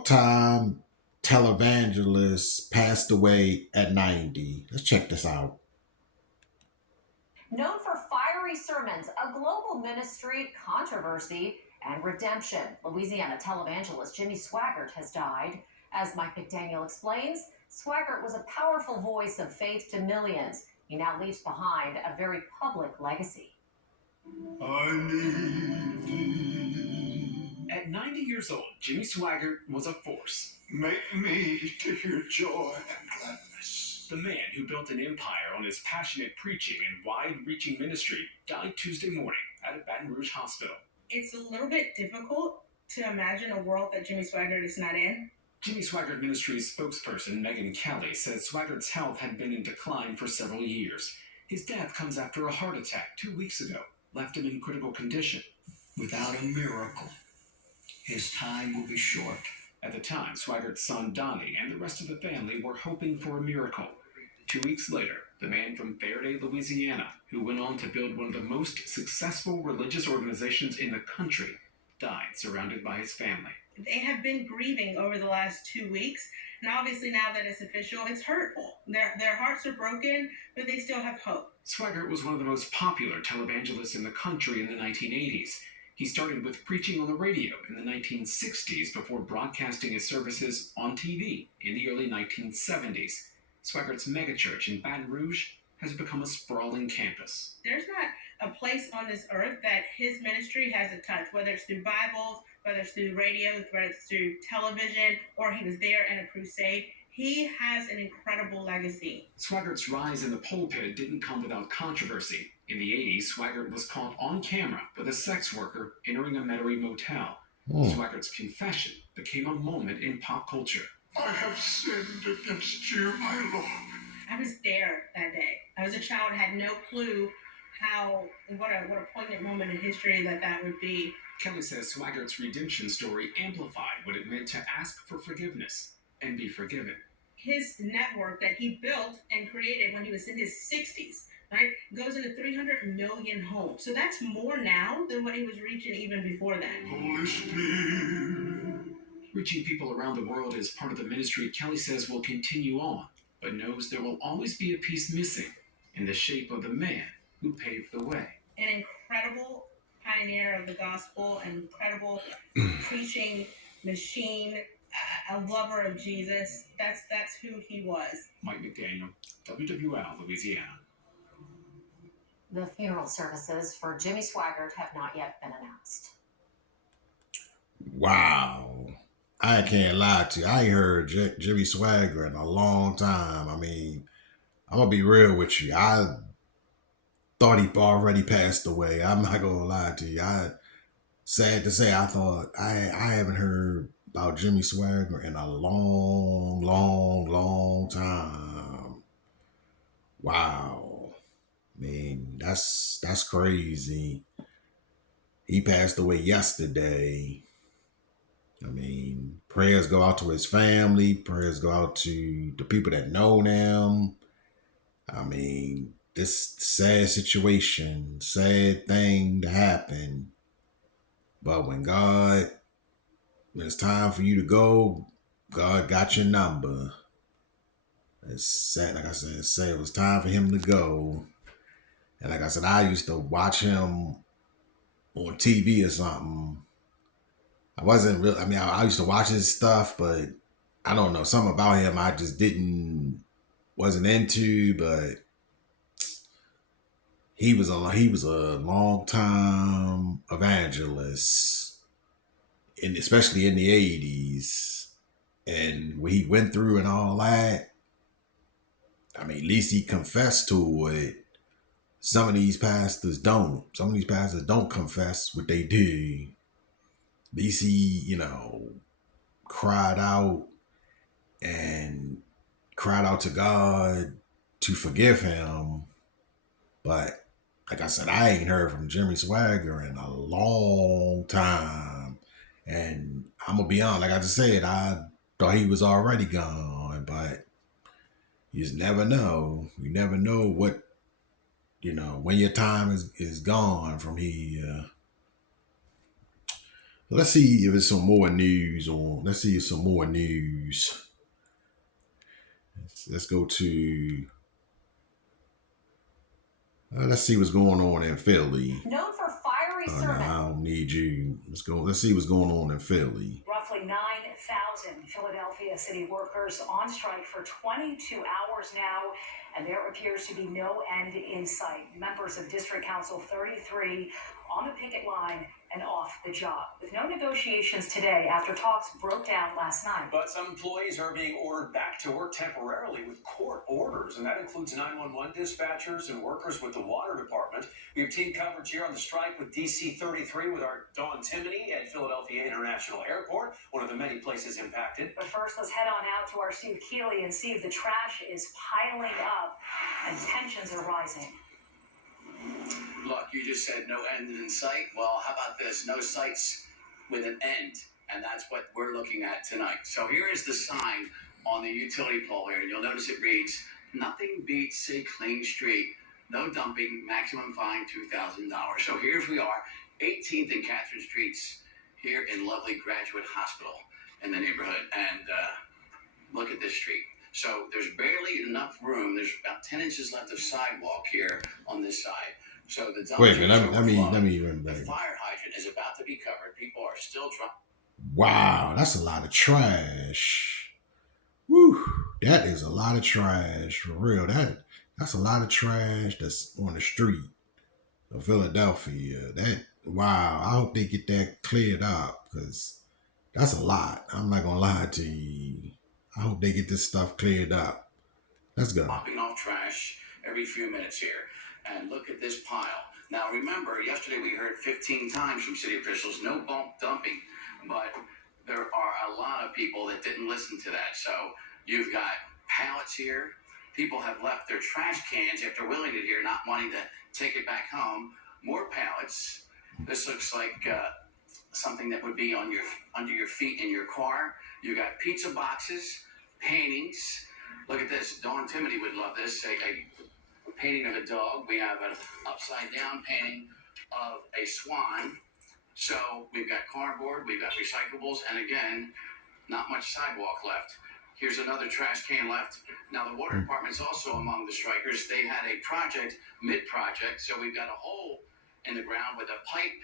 longtime televangelist passed away at 90. Let's check this out. Known for fiery sermons, a global ministry, controversy, and redemption, Louisiana televangelist Jimmy Swaggart has died. As Mike McDaniel explains, Swaggart was a powerful voice of faith to millions. He now leaves behind a very public legacy. I need thee. At 90 years old, Jimmy Swaggart was a force. Make me to hear joy and gladness. The man who built an empire on his passionate preaching and wide-reaching ministry died Tuesday morning at a Baton Rouge hospital. It's a little bit difficult to imagine a world that Jimmy Swaggart is not in. Jimmy Swaggart Ministries spokesperson Megan Kelly says Swaggart's health had been in decline for several years. His death comes after a heart attack 2 weeks ago left him in critical condition. Without a miracle, his time will be short. At the time, Swaggart's son Donnie and the rest of the family were hoping for a miracle. 2 weeks later, the man from Verde, Louisiana, who went on to build one of the most successful religious organizations in the country, died surrounded by his family. They have been grieving over the last 2 weeks, and obviously now that it's official, it's hurtful. Their hearts are broken, but they still have hope. Swaggart was one of the most popular televangelists in the country in the 1980s. He started with preaching on the radio in the 1960s before broadcasting his services on TV in the early 1970s. Swaggart's megachurch in Baton Rouge has become a sprawling campus. There's not a place on this earth that his ministry hasn't touched, whether it's through Bibles, whether it's through radio, whether it's through television, or he was there in a crusade. He has an incredible legacy. Swaggart's rise in the pulpit didn't come without controversy. In the 80s, Swaggart was caught on camera with a sex worker entering a Metairie motel. Swaggart's confession became a moment in pop culture. I have sinned against you, my Lord. I was there that day. I was a child, had no clue what a poignant moment in history that would be. Kelly says Swaggart's redemption story amplified what it meant to ask for forgiveness and be forgiven. His network that he built and created when he was in his 60s, right, goes into 300 million homes. So that's more now than what he was reaching even before that. Holy Spirit. Reaching people around the world is part of the ministry Kelly says will continue on, but knows there will always be a piece missing in the shape of the man who paved the way. An incredible pioneer of the gospel, an incredible preaching machine, a lover of Jesus. That's who he was. Mike McDaniel, WWL, Louisiana. The funeral services for Jimmy Swaggart have not yet been announced. Wow. I can't lie to you. I ain't heard Jimmy Swaggart in a long time. I mean, I'm going to be real with you. I thought he already passed away. I'm not going to lie to you. Sad to say, I thought I haven't heard about Jimmy Swaggart in a long, long, long time. Wow. I mean, that's crazy. He passed away yesterday. I mean, prayers go out to his family. Prayers go out to the people that know them. I mean, this sad situation, sad thing to happen. But when it's time for you to go, God got your number. It's sad, like I said, it was time for him to go. And like I said, I used to watch him on TV or something. I wasn't really, I mean, I used to watch his stuff, but I don't know, something about him I just wasn't into, but he was a long time evangelist, and especially in the 80s, and what he went through and all that. I mean, at least he confessed to it. Some of these pastors don't. Some of these pastors don't confess what they do. At least he, cried out to God to forgive him. But like I said, I ain't heard from Jimmy Swaggart in a long time. And I'm going to be honest, like I just said, I thought he was already gone, but you just never know. You never know what, when your time is gone from here. Let's see if it's some more news on. Let's see if some more news. Let's go to. Let's see what's going on in Philly. Known for fiery Oh no, sermons. I don't need you. Let's go. Let's see what's going on in Philly. Roughly 9,000 Philadelphia city workers on strike for 22 hours now, and there appears to be no end in sight. Members of District Council 33 on the picket line and off the job, with no negotiations today after talks broke down last night. But some employees are being ordered back to work temporarily with court orders, and that includes 911 dispatchers and workers with the water department. We have team coverage here on the strike with DC 33 with our Dawn Timoney at Philadelphia International Airport, one of the many places impacted. But first, let's head on out to our Steve Keeley and see if the trash is piling up and tensions are rising. Look, you just said no end in sight. Well, how about this? No sights with an end. And that's what we're looking at tonight. So here is the sign on the utility pole here. And you'll notice it reads, nothing beats a clean street. No dumping, maximum fine $2,000. So here we are, 18th and Catherine Streets here in lovely Graduate Hospital in the neighborhood. And look at this street. So there's barely enough room. There's about 10 inches left of sidewalk here on this side. So the Wait a minute. Let me the fire hydrant is about to be covered. People are still trying. Wow, that's a lot of trash. Woo, that is a lot of trash for real. That's a lot of trash that's on the street of Philadelphia. Wow. I hope they get that cleared up because that's a lot. I'm not gonna lie to you. I hope they get this stuff cleared up. Let's go. Popping off trash every few minutes here. And look at this pile. Now remember, yesterday we heard 15 times from city officials, no bulk dumping. But there are a lot of people that didn't listen to that. So you've got pallets here. People have left their trash cans after wheeling it here, not wanting to take it back home. More pallets. This looks like something that would be on under your feet in your car. You got pizza boxes, paintings. Look at this. Dawn Timoney would love this. A painting of a dog. We have an upside down painting of a swan. So we've got cardboard, we've got recyclables, and again, not much sidewalk left. Here's another trash can left. Now the water department's also among the strikers. They had a project, mid-project, so we've got a hole in the ground with a pipe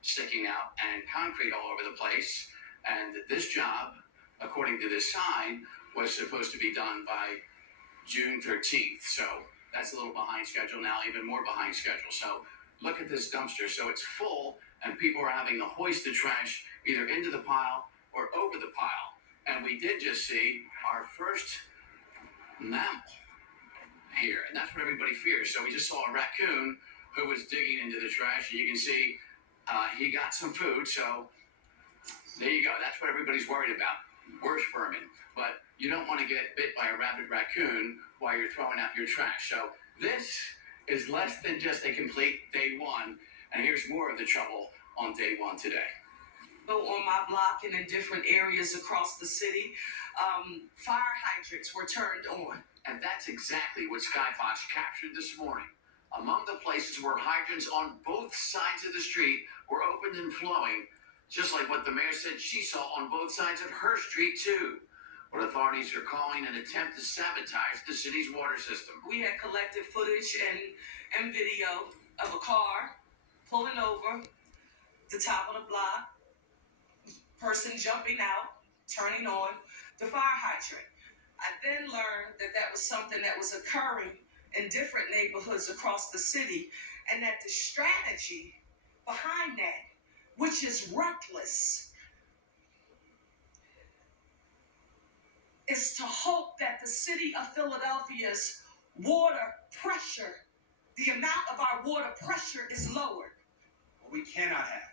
sticking out and concrete all over the place. And this job, according to this sign, was supposed to be done by June 13th. So that's a little behind schedule now, even more behind schedule. So look at this dumpster. So it's full, and people are having to hoist the trash either into the pile or over the pile. And we did just see our first mammal here, and that's what everybody fears. So we just saw a raccoon who was digging into the trash, and you can see he got some food. So there you go. That's what everybody's worried about. Worse vermin. But you don't want to get bit by a rabid raccoon while you're throwing out your trash. So this is less than just a complete day one. And here's more of the trouble on day one today. On my block and in different areas across the city, fire hydrants were turned on. And that's exactly what Skyfox captured this morning. Among the places where hydrants on both sides of the street were opened and flowing, just like what the mayor said she saw on both sides of her street too. What authorities are calling an attempt to sabotage the city's water system. We had collected footage and video of a car pulling over the top of the block, person jumping out, turning on the fire hydrant. I then learned that that was something that was occurring in different neighborhoods across the city, and that the strategy behind that, which is reckless, is to hope that the city of Philadelphia's water pressure, the amount of our water pressure is lowered. What we cannot have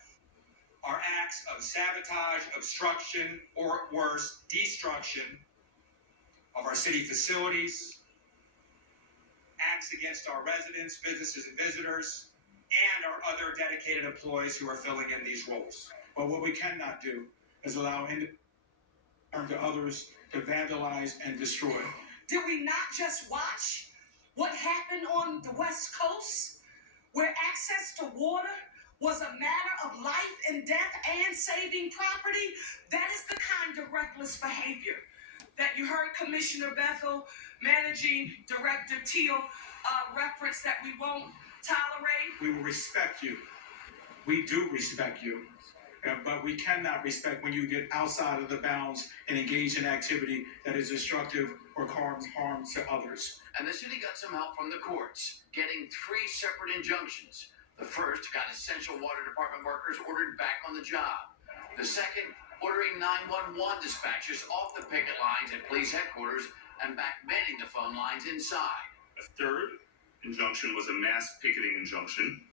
are acts of sabotage, obstruction, or worse, destruction of our city facilities, acts against our residents, businesses, and visitors, and our other dedicated employees who are filling in these roles. But what we cannot do is allow to others to vandalize and destroy. Did we not just watch what happened on the West Coast, where access to water was a matter of life and death and saving property, that is the kind of reckless behavior that you heard Commissioner Bethel, Managing Director Teal, reference that we won't tolerate. We will respect you. We do respect you. But we cannot respect when you get outside of the bounds and engage in activity that is destructive or causes harm to others. And the city got some help from the courts, getting 3 separate injunctions. The first got essential water department workers ordered back on the job. The second, ordering 911 dispatchers off the picket lines at police headquarters and back manning the phone lines inside. A third injunction was a mass picketing injunction.